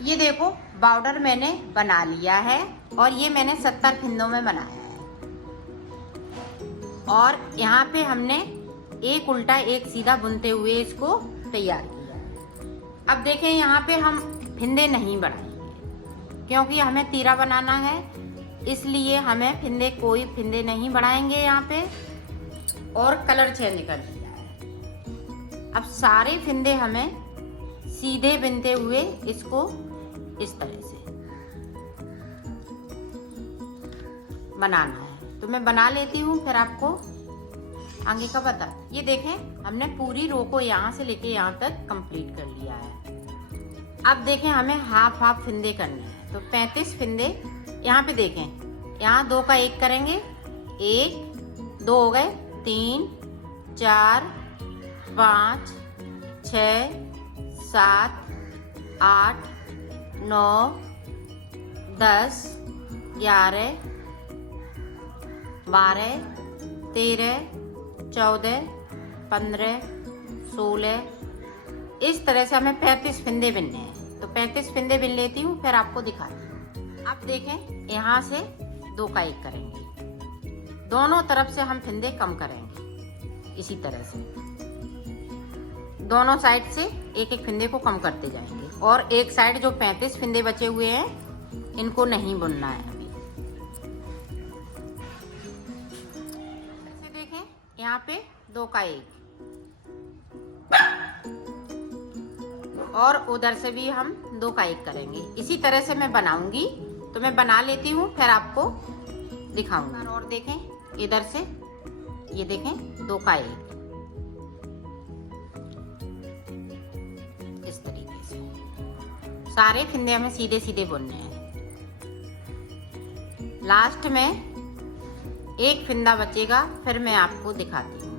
ये देखो बॉर्डर मैंने बना लिया है और ये मैंने 70 फिंदों में बनाया है। और यहाँ पे हमने एक उल्टा एक सीधा बुनते हुए इसको तैयार किया है। अब देखें यहाँ पे हम फिंदे नहीं बढ़ाएंगे क्योंकि हमें तीरा बनाना है, इसलिए हमें कोई फिंदे नहीं बढ़ाएंगे यहाँ पे। और कलर चेंज कर दिया है। अब सारे फिंदे हमें सीधे बिनते हुए इसको इस तरह से बनाना है। तो मैं बना लेती हूँ, फिर आपको आगे का बता। ये देखें हमने पूरी रो को यहाँ से लेके यहाँ तक कंप्लीट कर लिया है। अब देखें हमें हाफ हाफ फिंदे करने हैं। तो 35 फिंदे यहाँ पे देखें, यहाँ 2 का 1 करेंगे, 1 2 हो गए, 3 4 5 6 7 8 9 10 11 12 13 14 15 16 इस तरह से हमें 35 फिंदे बिनने हैं। तो 35 फिंदे बिन लेती हूँ, फिर आपको दिखाती हूँ। अब देखें यहाँ से 2 का 1 करेंगे, दोनों तरफ से हम फिंदे कम करेंगे। इसी तरह से दोनों साइड से एक एक फिंदे को कम करते जाएंगे। और एक साइड जो 35 फिंदे बचे हुए हैं इनको नहीं बुनना है अभी। ऐसे देखें यहाँ पे 2 का 1 और उधर से भी हम 2 का 1 करेंगे। इसी तरह से मैं बनाऊंगी, तो मैं बना लेती हूँ, फिर आपको दिखाऊंगी। और देखें इधर से, ये देखें 2 का 1 इस तरीके से सारे फिंदे हमें सीधे सीधे बुनने हैं। लास्ट में एक फिंदा बचेगा, फिर मैं आपको दिखाती हूँ।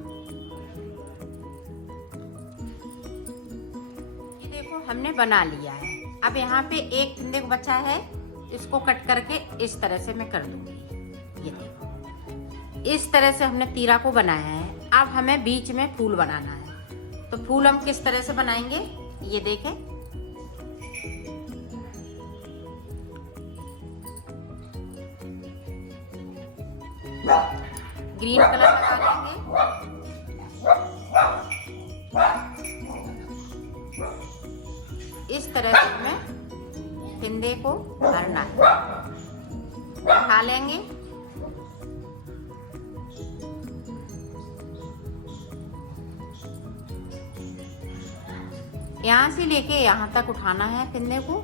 ये देखो हमने बना लिया है। अब यहाँ पे एक फिंदे को बचा है, इसको कट करके इस तरह से मैं कर दूंगी। ये देखो इस तरह से हमने तीरा को बनाया है। अब हमें बीच में फूल बनाना है। तो फूल हम किस तरह से बनाएंगे, ये देखें। ग्रीन कलर लगा देंगे। इस तरह से हमें फिंदे को भरना है। उठा लेंगे, यहाँ से लेके यहाँ तक उठाना है फिंदे को।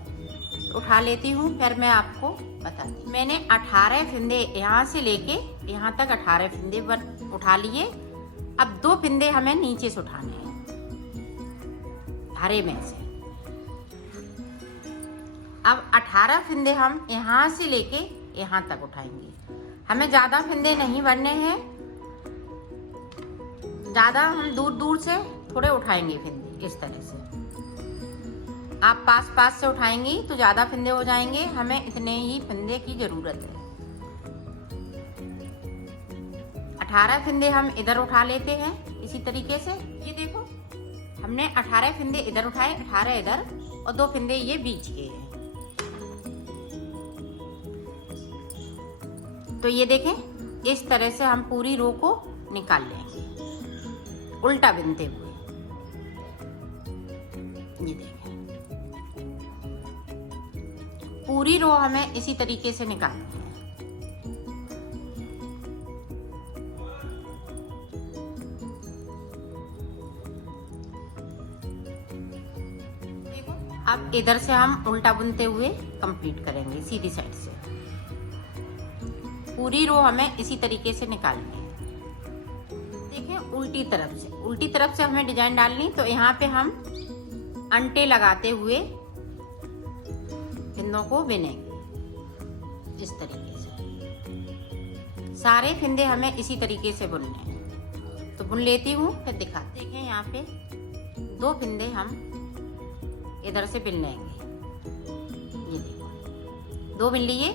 उठा लेती हूँ, फिर मैं आपको बताती हूँ। मैंने 18 फिंदे यहाँ से लेके यहाँ तक 18 फिंदे उठा लिए। अब 2 फिंदे हमें नीचे से उठाने हैं, हरे में से। अब 18 फिंदे हम यहाँ से लेके यहाँ तक उठाएंगे। हमें ज्यादा फिंदे नहीं भरने हैं, ज्यादा हम दूर दूर से थोड़े उठाएंगे फिंदे। इस तरह से आप पास पास से उठाएंगी तो ज्यादा फिंदे हो जाएंगे। हमें इतने ही फिंदे की जरूरत है। 18 फिंदे हम इधर उठा लेते हैं इसी तरीके से। ये देखो हमने 18 फिंदे इधर उठाए, 18 इधर और 2 फिंदे ये बीच के हैं। तो ये देखें इस तरह से हम पूरी रो को निकाल लेंगे उल्टा बिनते हुए। ये देखें पूरी रो हमें इसी तरीके से निकालनी है। देखो अब इधर से हम उल्टा बुनते हुए कंप्लीट करेंगे सीधी साइड से। पूरी रो हमें इसी तरीके से निकालनी है। देखिए उल्टी तरफ से हमें डिजाइन डालनी। तो यहाँ पे हम अंटे लगाते हुए फिंदों को बिनेंगे इस तरीके से। सारे फिंदे हमें इसी तरीके से बुनने हैं। तो बुन लेती हूँ, फिर दिखाते हैं। यहाँ पे 2 फिंदे हम इधर से बिन लेंगे। ये देखो 2 बिन लिए।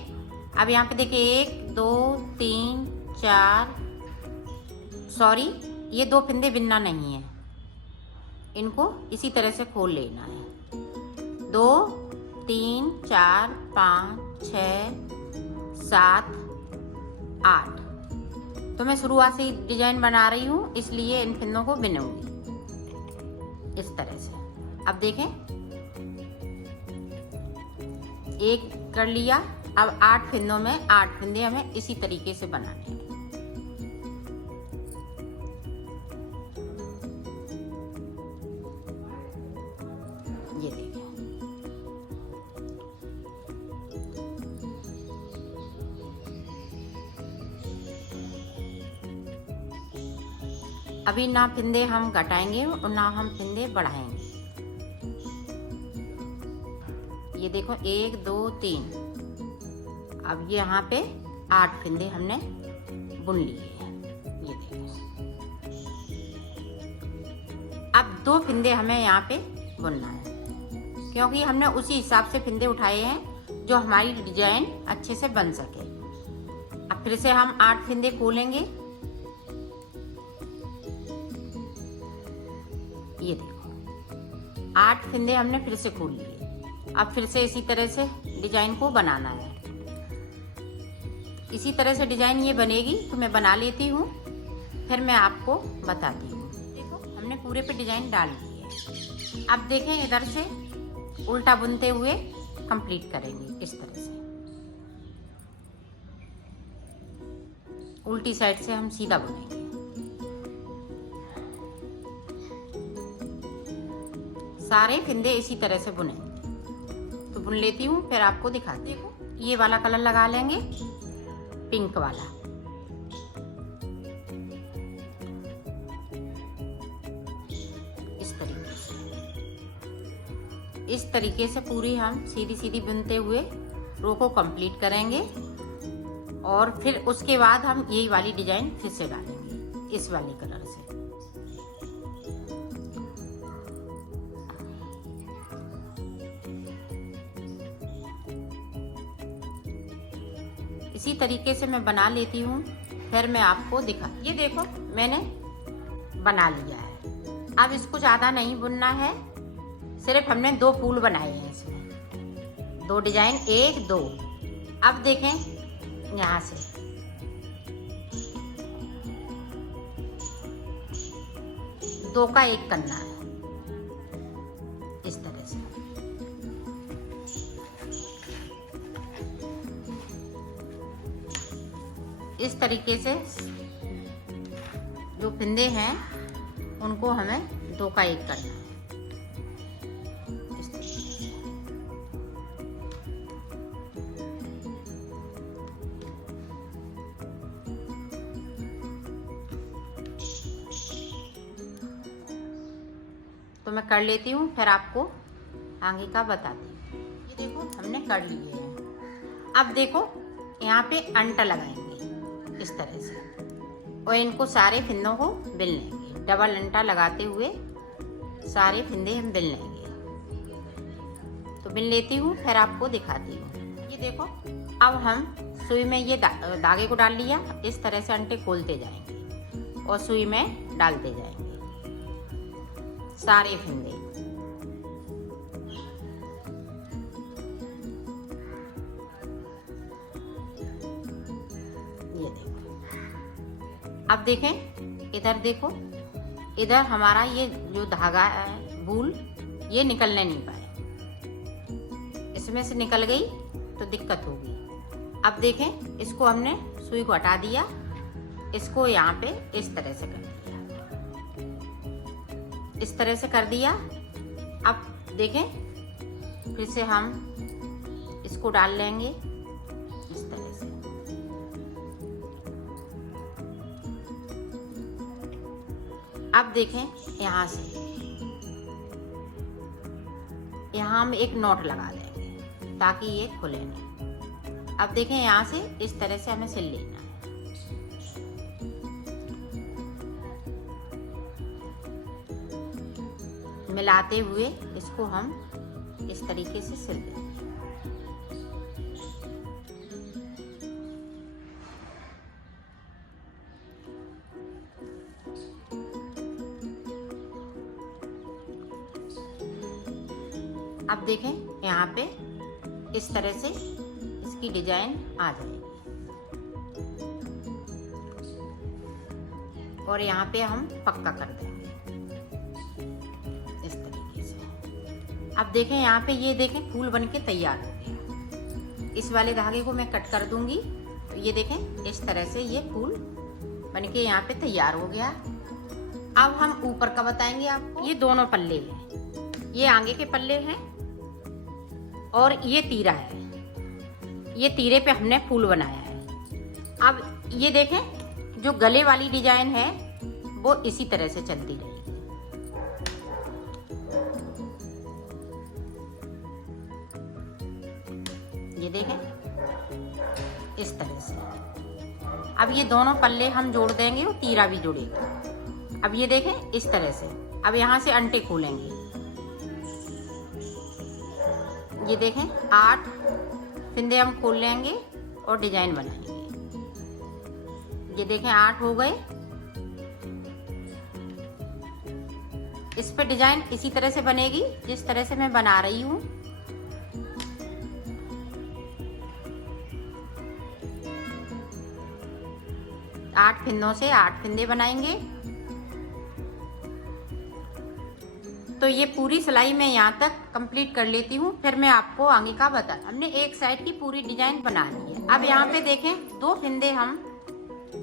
अब यहाँ पे देखिए 1 2 3 4 सॉरी ये 2 फिंदे बिनना नहीं है, इनको इसी तरह से खोल लेना है। 2 3 4 5 6 7 8। तो मैं शुरुआत से ही डिजाइन बना रही हूँ, इसलिए इन फिंदों को बिनूंगी इस तरह से। अब देखें, एक कर लिया। अब 8 फिंदों में 8 फिंदे हमें इसी तरीके से बनाने हैं। ये देखें, अभी ना फिंदे हम घटाएंगे और ना हम फिंदे बढ़ाएंगे। ये देखो 1 2 3। अब यहाँ पे 8 फिंदे हमने बुन लिए हैं। ये देखो, अब 2 फिंदे हमें यहाँ पे बुनना है, क्योंकि हमने उसी हिसाब से फिंदे उठाए हैं जो हमारी डिजाइन अच्छे से बन सके। अब फिर से हम 8 फिंदे खोलेंगे। ये देखो 8 फिंदे हमने फिर से खोल लिए। अब फिर से इसी तरह से डिजाइन को बनाना है। इसी तरह से डिजाइन ये बनेगी, तो मैं बना लेती हूँ, फिर मैं आपको बताती हूँ। देखो हमने पूरे पे डिजाइन डाल दी है। अब देखें, इधर से उल्टा बुनते हुए कंप्लीट करेंगे इस तरह से। उल्टी साइड से हम सीधा बुनेंगे। सारे फिंदे इसी तरह से बुनेंगे। तो बुन लेती हूँ, फिर आपको दिखाती हूँ। ये वाला कलर लगा लेंगे, पिंक वाला। इस तरीके से पूरी हम सीधी सीधी बुनते हुए रो को कंप्लीट करेंगे, और फिर उसके बाद हम यही वाली डिजाइन फिर से डालेंगे इस वाले कलर से। इसी तरीके से मैं बना लेती हूँ, फिर मैं आपको दिखा। ये देखो मैंने बना लिया है। अब इसको ज्यादा नहीं बुनना है, सिर्फ हमने 2 फूल बनाए हैं इसमें, 2 डिजाइन, 1 2। अब देखें, यहाँ से दो का एक करना है इस तरह से। इस तरीके से जो फिंदे हैं उनको हमें 2 का 1 करना है। इस तरीके से। तो मैं कर लेती हूँ, फिर आपको आगे का बताती हूँ। ये देखो हमने कर लिए हैं। अब देखो यहाँ पे अंटा लगाएंगे इस तरह से, और इनको सारे फिंदों को बिन लेंगे। डबल अंटा लगाते हुए सारे फिंदे हम बिन लेंगे। तो बिन लेती हूँ, फिर आपको दिखाती हूँ। ये देखो, अब हम सुई में ये धागे को डाल लिया। इस तरह से अंटे खोलते जाएंगे और सुई में डालते जाएंगे सारे फिंदे। ये देखो, अब देखें, इधर देखो, इधर हमारा ये जो धागा है वूल, ये निकलने नहीं पाए। इसमें से निकल गई तो दिक्कत होगी। अब देखें, इसको हमने सुई को हटा दिया, इसको यहाँ पे इस तरह से कर दिया, इस तरह से कर दिया। अब देखें, फिर से हम इसको डाल लेंगे इस तरह से। अब देखें, यहाँ से यहाँ हम एक नॉट लगा देंगे ताकि ये खुले नहीं। अब देखें, यहाँ से इस तरह से हमें सिल लेना है। मिलाते हुए इसको हम इस तरीके से सिल देंगे। अब देखें, यहाँ पे इस तरह से इसकी डिजाइन आ जाएगी। और यहाँ पे हम पक्का कर देंगे इस तरीके से। अब देखें यहाँ पे, ये देखें फूल बनके तैयार हो गया। इस वाले धागे को मैं कट कर दूंगी, तो ये देखें इस तरह से ये फूल बनके यहाँ पे तैयार हो गया। अब हम ऊपर का बताएंगे आपको। ये दोनों पल्ले हैं, ये आगे के पल्ले हैं और ये तीरा है। ये तीरे पे हमने फूल बनाया है। अब ये देखें जो गले वाली डिजाइन है वो इसी तरह से चलती रहेगी। ये देखें इस तरह से। अब ये दोनों पल्ले हम जोड़ देंगे और तीरा भी जोड़ेगा। अब ये देखें इस तरह से। अब यहाँ से अंटे खोलेंगे। ये देखें 8 फिंदे हम खोल लेंगे और डिजाइन बनाएंगे। ये देखें 8 हो गए। इस पे डिजाइन इसी तरह से बनेगी जिस तरह से मैं बना रही हूँ। आठ फिंदों से 8 फिंदे बनाएंगे। तो ये पूरी सिलाई मैं यहाँ तक कंप्लीट कर लेती हूँ, फिर मैं आपको आगे का बता। हमने एक साइड की पूरी डिजाइन बना ली है। अब यहाँ पे देखें 2 फिंदे हम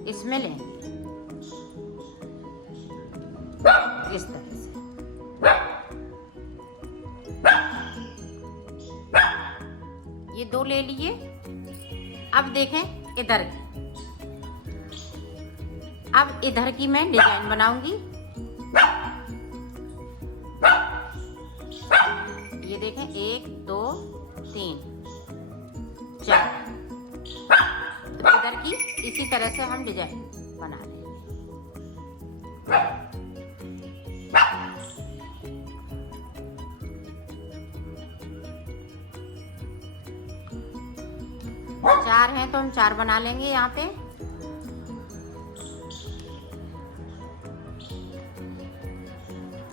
इसमें लेंगे इस तरह से। ये 2 ले लिए। अब देखें इधर की, अब इधर की मैं डिजाइन बनाऊंगी। ये देखें 1 2 3 4। तो इधर की इसी तरह से हम डिजाइन बना लेंगे। चार हैं तो हम 4 बना लेंगे यहाँ पे।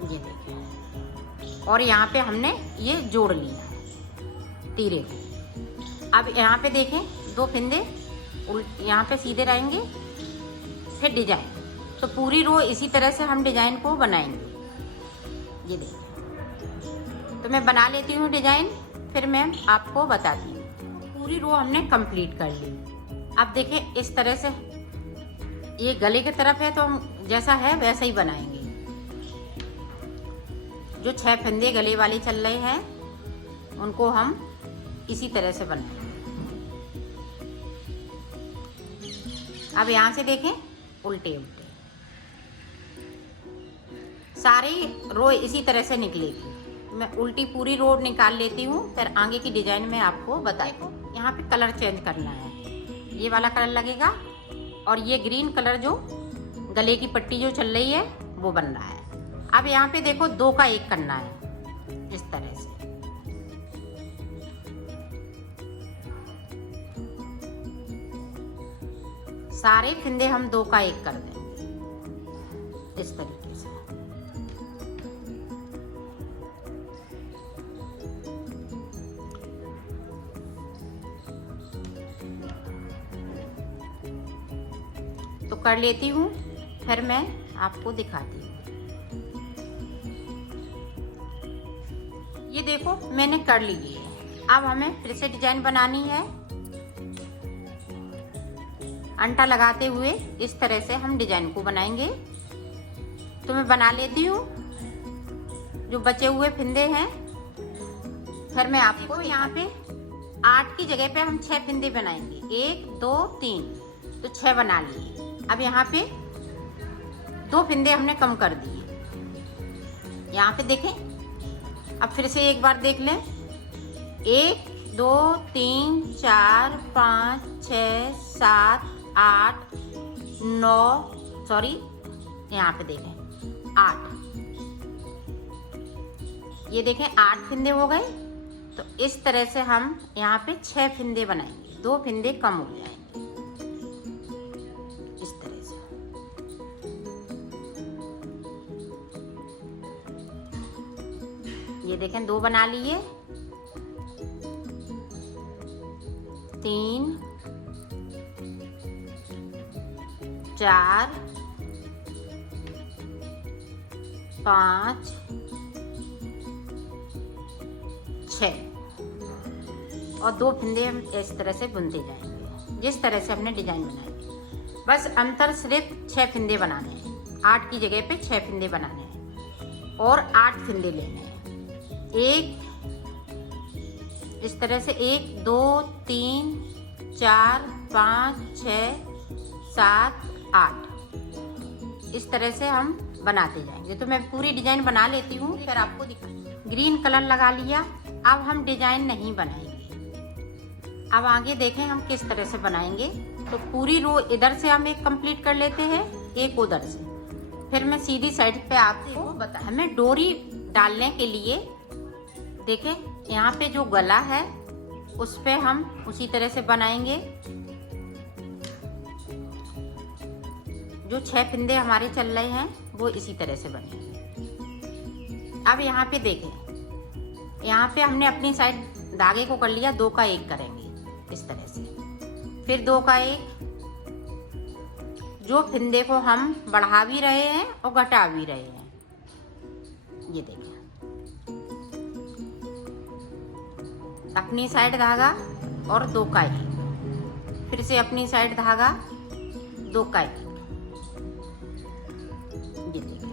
ये देखिए, और यहाँ पे हमने ये जोड़ लिया है तीरे को। अब यहाँ पे देखें 2 फिंदे यहाँ पे सीधे रहेंगे, फिर डिजाइन। तो पूरी रो इसी तरह से हम डिजाइन को बनाएंगे। ये देखिए, तो मैं बना लेती हूँ डिजाइन, फिर मैं आपको बताती हूँ। पूरी रो हमने कंप्लीट कर ली। अब देखें इस तरह से ये गले की तरफ है, तो हम जैसा है वैसा ही बनाएंगे। जो 6 फंदे गले वाले चल रहे हैं उनको हम इसी तरह से बनाएंगे। अब यहाँ से देखें उल्टे उल्टे सारी रो इसी तरह से निकलेगी। मैं उल्टी पूरी रो निकाल लेती हूँ, फिर आगे की डिजाइन में आपको बता दूँ। यहाँ पे कलर चेंज करना है। ये वाला कलर लगेगा और ये ग्रीन कलर जो गले की पट्टी जो चल रही है वो बन रहा है। अब यहाँ पे देखो 2 का 1 करना है इस तरह से। सारे फिंदे हम 2 का 1 कर देंगे इस तरीके से। तो कर लेती हूँ, फिर मैं आपको दिखाती हूँ। ये देखो मैंने कर ली है। अब हमें फिर से डिजाइन बनानी है। अंटा लगाते हुए इस तरह से हम डिजाइन को बनाएंगे। तो मैं बना लेती हूँ जो बचे हुए फिंदे हैं, फिर मैं आपको यहाँ पे 8 की जगह पे हम 6 फिंदे बनाएंगे। 1 2 3, तो 6 बना लिए। अब यहाँ पे 2 फिंदे हमने कम कर दिए। यहाँ पे देखें, अब फिर से एक बार देख लें। 1 2 3 4 5 6 7 8 9, सॉरी यहाँ पे देखें 8। ये देखें 8 फिंदे हो गए। तो इस तरह से हम यहाँ पे 6 फिंदे बनाएंगे। 2 फिंदे कम हो जाएंगे इस तरह से। ये देखें 2 बना लिए। 3 4 5 6 और 2 फंदे हम इस तरह से बुनते जाएंगे जिस तरह से हमने डिजाइन बनाई। बस अंतर सिर्फ 6 फंदे बनाने हैं, 8 की जगह पे 6 फंदे बनाने हैं और 8 फंदे लेने हैं। एक इस तरह से 1 2 3 4 5 6 7 8 इस तरह से हम बनाते जाएंगे। तो मैं पूरी डिजाइन बना लेती हूँ फिर आपको दिखा। ग्रीन कलर लगा लिया, अब हम डिजाइन नहीं बनाएंगे। अब आगे देखें हम किस तरह से बनाएंगे। तो पूरी रो इधर से हम एक कंप्लीट कर लेते हैं, एक उधर से, फिर मैं सीधी साइड पे आपको बता। हमें डोरी डालने के लिए देखें यहाँ पे जो गला है उस पे हम उसी तरह से बनाएंगे। जो 6 फंदे हमारे चल रहे हैं वो इसी तरह से बनेंगे। अब यहाँ पे देखें, यहाँ पे हमने अपनी साइड धागे को कर लिया, 2 का 1 करेंगे इस तरह से, फिर 2 का 1। जो फंदे को हम बढ़ा भी रहे हैं और घटा भी रहे हैं, ये देखिए अपनी साइड धागा और 2 का 1, फिर से अपनी साइड धागा 2 का 1, ये देखिए।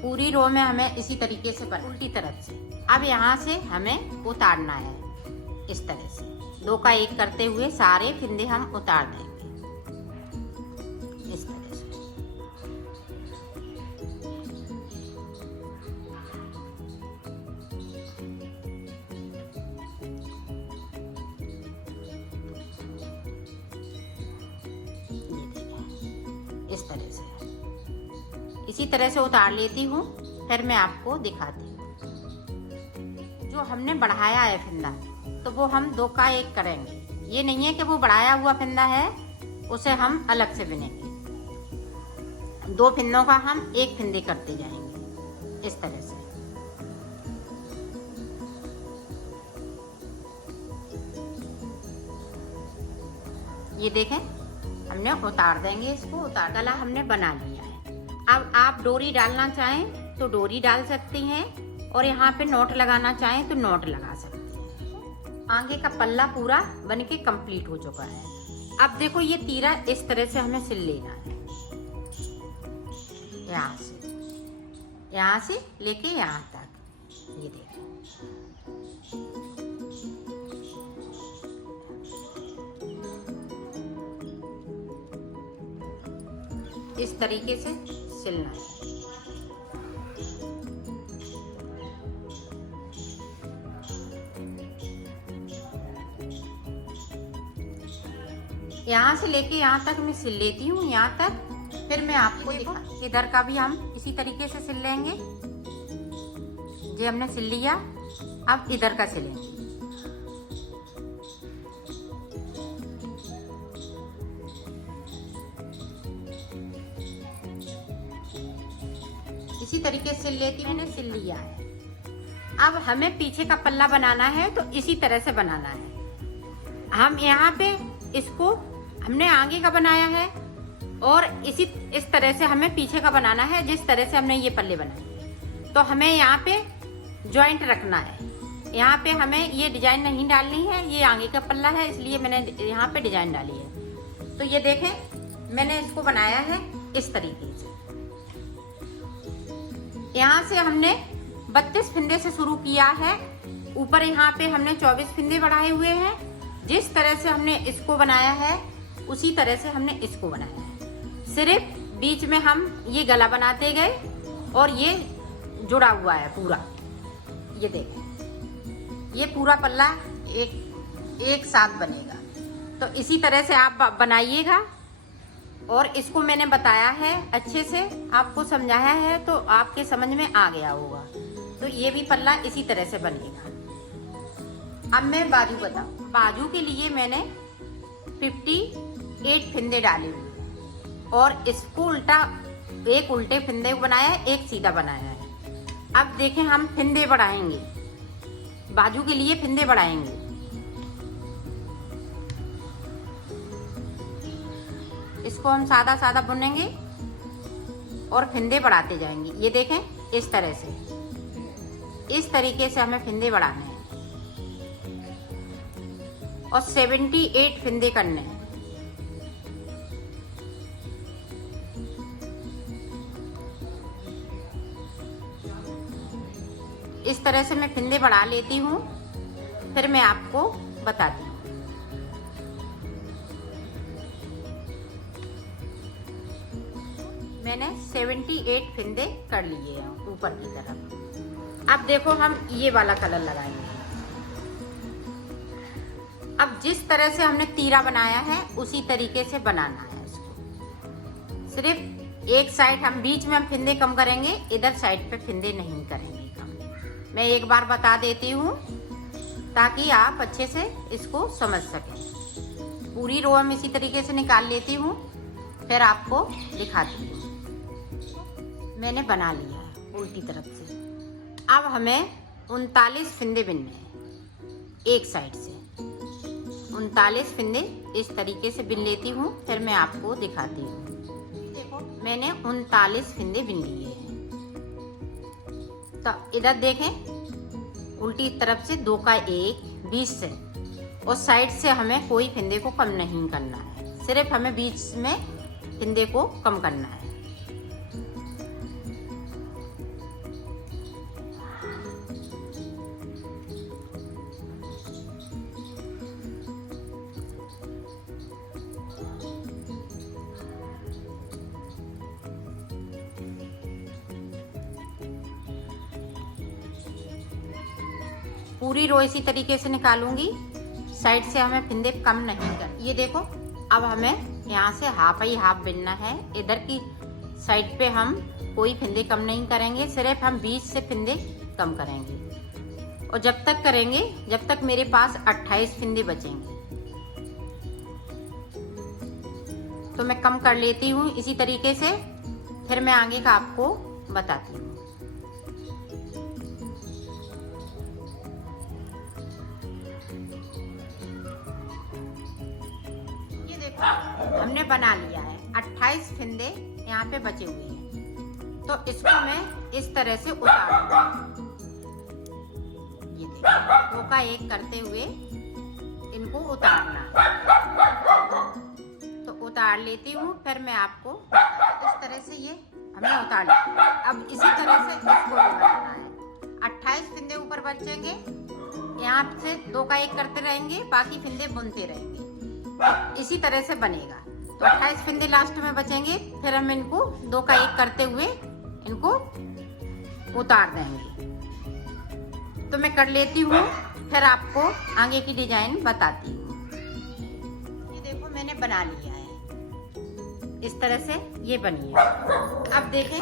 पूरी रो में हमें इसी तरीके से उल्टी तरफ से। अब यहाँ से हमें उतारना है इस तरह से, 2 का 1 करते हुए सारे फंदे हम उतार देंगे इस तरह से। इस तरह से इसी तरह से उतार लेती हूँ, फिर मैं आपको दिखाती हूँ। जो हमने बढ़ाया है फंदा तो वो हम 2 का 1 करेंगे। ये नहीं है कि वो बढ़ाया हुआ फंदा है उसे हम अलग से बुनेंगे। 2 फंदों का हम 1 फंदे करते जाएंगे इस तरह से। ये देखें हमने उतार देंगे इसको। उतार गला हमने बना लिया है। अब आप डोरी डालना चाहें तो डोरी डाल सकती हैं और यहाँ पे नोट लगाना चाहें तो नोट लगा सकती हैं। आगे का पल्ला पूरा बनके कंप्लीट हो चुका है। अब देखो ये तीरा इस तरह से हमें सिल लेना है, यहाँ से लेके यहाँ तक। ये देखो इस तरीके से सिलना है। यहाँ से लेके यहाँ तक मैं सिल लेती हूँ, यहाँ तक। फिर मैं आपको दिखा, इधर का भी हम इसी तरीके से सिल लेंगे। ये हमने सिल लिया, अब इधर का सिलेंगे। इसी तरीके से सिल लेती हूँ। मैंने सिल लिया है। अब हमें पीछे का पल्ला बनाना है तो इसी तरह से बनाना है। हम यहाँ पे इसको हमने आगे का बनाया है और इस तरह से हमें पीछे का बनाना है, जिस तरह से हमने ये पल्ले बनाए। तो हमें यहाँ पे जॉइंट रखना है। यहाँ पे हमें ये डिजाइन नहीं डालनी है, ये आगे का पल्ला है इसलिए मैंने यहाँ पे डिजाइन डाली है। तो ये देखें मैंने इसको बनाया है इस तरीके से। यहाँ से हमने 32 फंदे से शुरू किया है। ऊपर यहाँ पे हमने 24 फंदे बढ़ाए हुए हैं। जिस तरह से हमने इसको बनाया है उसी तरह से हमने इसको बनाया है। सिर्फ बीच में हम ये गला बनाते गए और ये जुड़ा हुआ है पूरा। ये देखें ये पूरा पल्ला एक साथ बनेगा। तो इसी तरह से आप बनाइएगा। और इसको मैंने बताया है अच्छे से, आपको समझाया है तो आपके समझ में आ गया होगा। तो ये भी पल्ला इसी तरह से बनेगा। अब मैं बाजू बताऊँ। बाजू के लिए मैंने 58 फंदे डाले हुए और इसको उल्टा, एक उल्टे फंदे बनाया है, एक सीधा बनाया है। अब देखें हम फिंदे बढ़ाएंगे, बाजू के लिए फिंदे बढ़ाएंगे। इसको हम सादा सादा बुनेंगे और फिंदे बढ़ाते जाएंगे। ये देखें इस तरह से, इस तरीके से हमें फिंदे बढ़ाने हैं और 78 फिंदे करने हैं। इस तरह से मैं फिंदे बढ़ा लेती हूँ, फिर मैं आपको बताती हूँ। मैंने 78 फिंदे कर लिए हैं ऊपर की तरफ। अब देखो हम ये वाला कलर लगाएंगे। अब जिस तरह से हमने तीरा बनाया है उसी तरीके से बनाना है इसको। सिर्फ एक साइड हम बीच में हम फिंदे कम करेंगे, इधर साइड पे फिंदे नहीं करेंगे कम। मैं एक बार बता देती हूँ ताकि आप अच्छे से इसको समझ सकें। पूरी रो हम इसी तरीके से निकाल लेती हूँ, फिर आपको दिखाती हूँ। मैंने बना लिया है उल्टी तरफ से। अब हमें 39 फिंदे बिनने हैं एक साइड से। 39 फिंदे इस तरीके से बिन लेती हूँ, फिर मैं आपको दिखाती हूँ। देखो मैंने 39 फिंदे बिन लिए हैं। तो इधर देखें उल्टी तरफ से 2 का 1 20 से, और साइड से हमें कोई फिंदे को कम नहीं करना है, सिर्फ हमें बीच में फिंदे को कम करना है। पूरी रो इसी तरीके से निकालूंगी, साइड से हमें फिंदे कम नहीं कर। ये देखो अब हमें यहाँ से हाफ ही हाफ बिनना है। इधर की साइड पे हम कोई फिंदे कम नहीं करेंगे, सिर्फ हम बीच से फिंदे कम करेंगे। और जब तक करेंगे जब तक मेरे पास 28 फिंदे बचेंगे। तो मैं कम कर लेती हूँ इसी तरीके से, फिर मैं आगे का आपको बताती हूँ। हमने बना लिया है, 28 फिंदे यहाँ पे बचे हुए हैं। तो इसको मैं इस तरह से उतारूंगा। ये देखिए 2 का 1 करते हुए इनको उतारना है। तो उतार लेती हूँ, फिर मैं आपको इस तरह से ये हमने उतार लिया। अब इसी तरह से इसको भी बनाना है। 28 फिंदे ऊपर बचेंगे, यहाँ से 2 का 1 करते रहेंगे, बाकी फिंदे बुनते रहेंगे। इसी तरह से बनेगा। तो 28 फिंदे लास्ट में बचेंगे, फिर हम इनको 2 का 1 करते हुए इनको उतार देंगे। तो मैं कर लेती हूँ, फिर आपको आगे की डिजाइन बताती हूँ। ये देखो मैंने बना लिया है, इस तरह से ये बनी है। अब देखें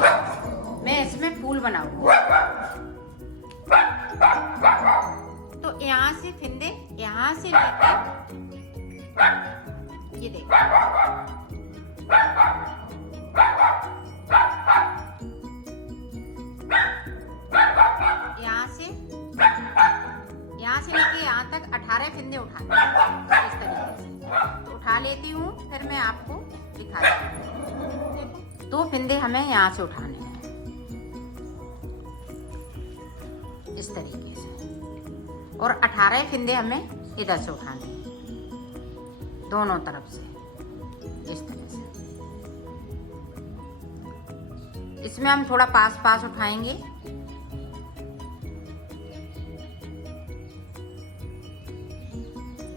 मैं इसमें फूल बनाऊंगा। तो यहाँ से फिंदे यहाँ से लेकर ये देखो यहाँ से लेके यहाँ तक 18 फिंदे उठाने इस तरीके से उठा लेती हूँ, फिर मैं आपको दिखाती हूँ। 2 फिंदे हमें यहाँ से उठाने हैं इस तरीके से, और 18 फिंदे हमें इधर से उठाने हैं दोनों तरफ से इस तरह से। इसमें हम थोड़ा पास पास उठाएंगे।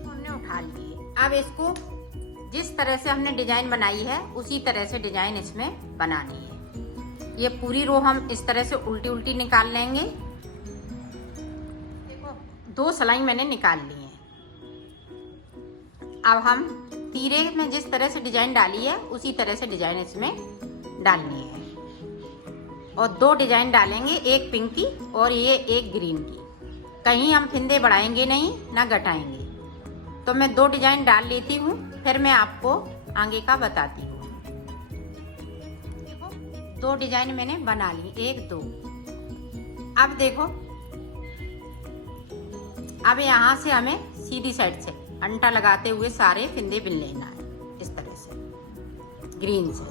हमने उठा लिए। अब इसको जिस तरह से हमने डिजाइन बनाई है उसी तरह से डिजाइन इसमें बनानी है। ये पूरी रो हम इस तरह से उल्टी उल्टी निकाल लेंगे। देखो 2 सिलाई मैंने निकाल ली है। अब हम तीरे में जिस तरह से डिजाइन डाली है उसी तरह से डिजाइन इसमें डालनी है, और 2 डिजाइन डालेंगे, एक पिंक की और ये एक ग्रीन की। कहीं हम फिंदे बढ़ाएंगे नहीं ना घटाएंगे। तो मैं 2 डिजाइन डाल लेती हूँ, फिर मैं आपको आगे का बताती हूँ। देखो 2 डिजाइन मैंने बना ली, 1 2। अब देखो, अब यहाँ से हमें सीधी साइड से अंटा लगाते हुए सारे फिंदे बिन लेना है, इस तरह से ग्रीन से।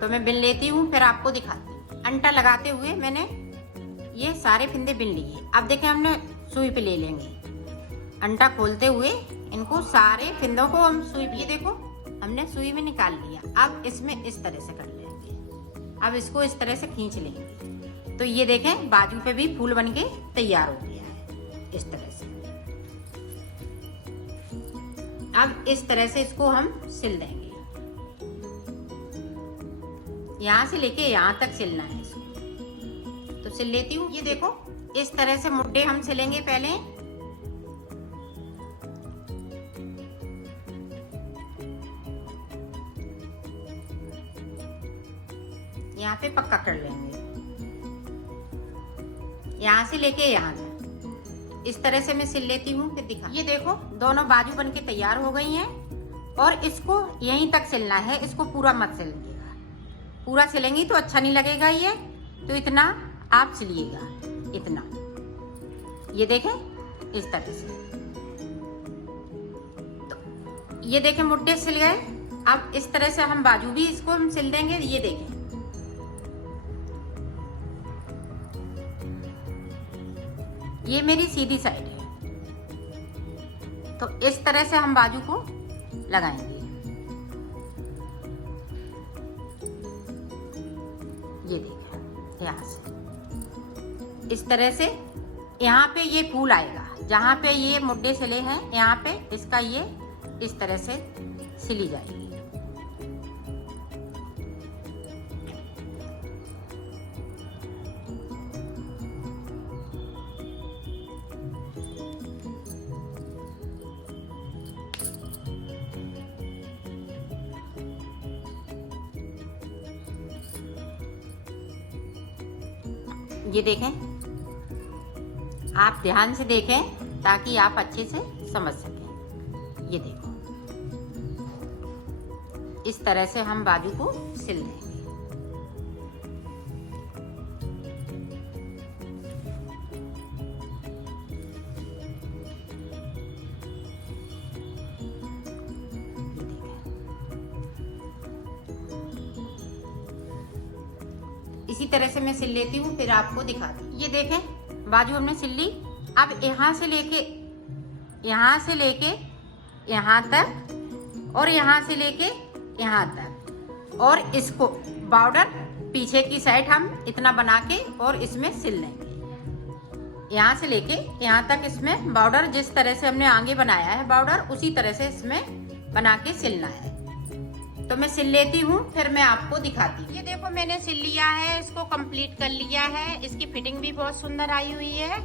तो मैं बिन लेती हूँ, फिर आपको दिखाती हूँ। अंटा लगाते हुए मैंने ये सारे फिंदे बिन लिए। अब देखें, हमने सुई पे ले लेंगे, अंटा खोलते हुए इनको सारे फिंदों को हम सुई, ये देखो हमने सुई में निकाल लिया। अब इसमें इस तरह से कर लेंगे, अब इसको इस तरह से खींच लेंगे। तो ये देखें, बाजू पे भी फूल बन के तैयार हो गया है, इस तरह से। अब इस तरह से इसको हम सिल देंगे, यहाँ से लेके यहाँ तक सिलना है इसको। तो सिल लेती हूँ। ये देखो, इस तरह से मुड्डे हम सिलेंगे पहले। यहाँ पे पक्का कर लेंगे, यहाँ से लेके यहाँ तक इस तरह से मैं सिल लेती हूँ, फिर दिखा। ये देखो, दोनों बाजू बन के तैयार हो गई हैं और इसको यहीं तक सिलना है, इसको पूरा मत सिलिएगा। पूरा सिलेंगी तो अच्छा नहीं लगेगा ये, तो इतना आप सिलिएगा, इतना। ये देखें, इस तरह से। तो ये देखें, मुड्डे सिल गए। अब इस तरह से हम बाजू भी इसको हम सिल देंगे। ये देखें, ये मेरी सीधी साइड है, तो इस तरह से हम बाजू को लगाएंगे। ये देखें, यहाँ से इस तरह से यहाँ पे ये फूल आएगा, जहाँ पे ये मुड्डे सिले हैं, यहाँ पे इसका ये इस तरह से सिली जाएगी। ये देखें, आप ध्यान से देखें ताकि आप अच्छे से समझ सकें। ये देखो, इस तरह से हम बाजू को सिल देंगे। इसी तरह से मैं सिल लेती हूँ, फिर आपको दिखाती हूँ। ये देखें, बाजू हमने सिल ली। अब यहाँ से लेके यहाँ तक और यहाँ से लेके यहाँ तक, और इसको बॉर्डर पीछे की साइड हम इतना बना के और इसमें सिल लेंगे। यहाँ से लेके यहाँ तक इसमें बॉर्डर, जिस तरह से हमने आगे बनाया है बॉर्डर, उसी तरह से इसमें बना के सिलना है। तो मैं सिल लेती हूँ, फिर मैं आपको दिखाती हूँ। ये देखो, मैंने सिल लिया है, इसको कंप्लीट कर लिया है। इसकी फिटिंग भी बहुत सुंदर आई हुई है।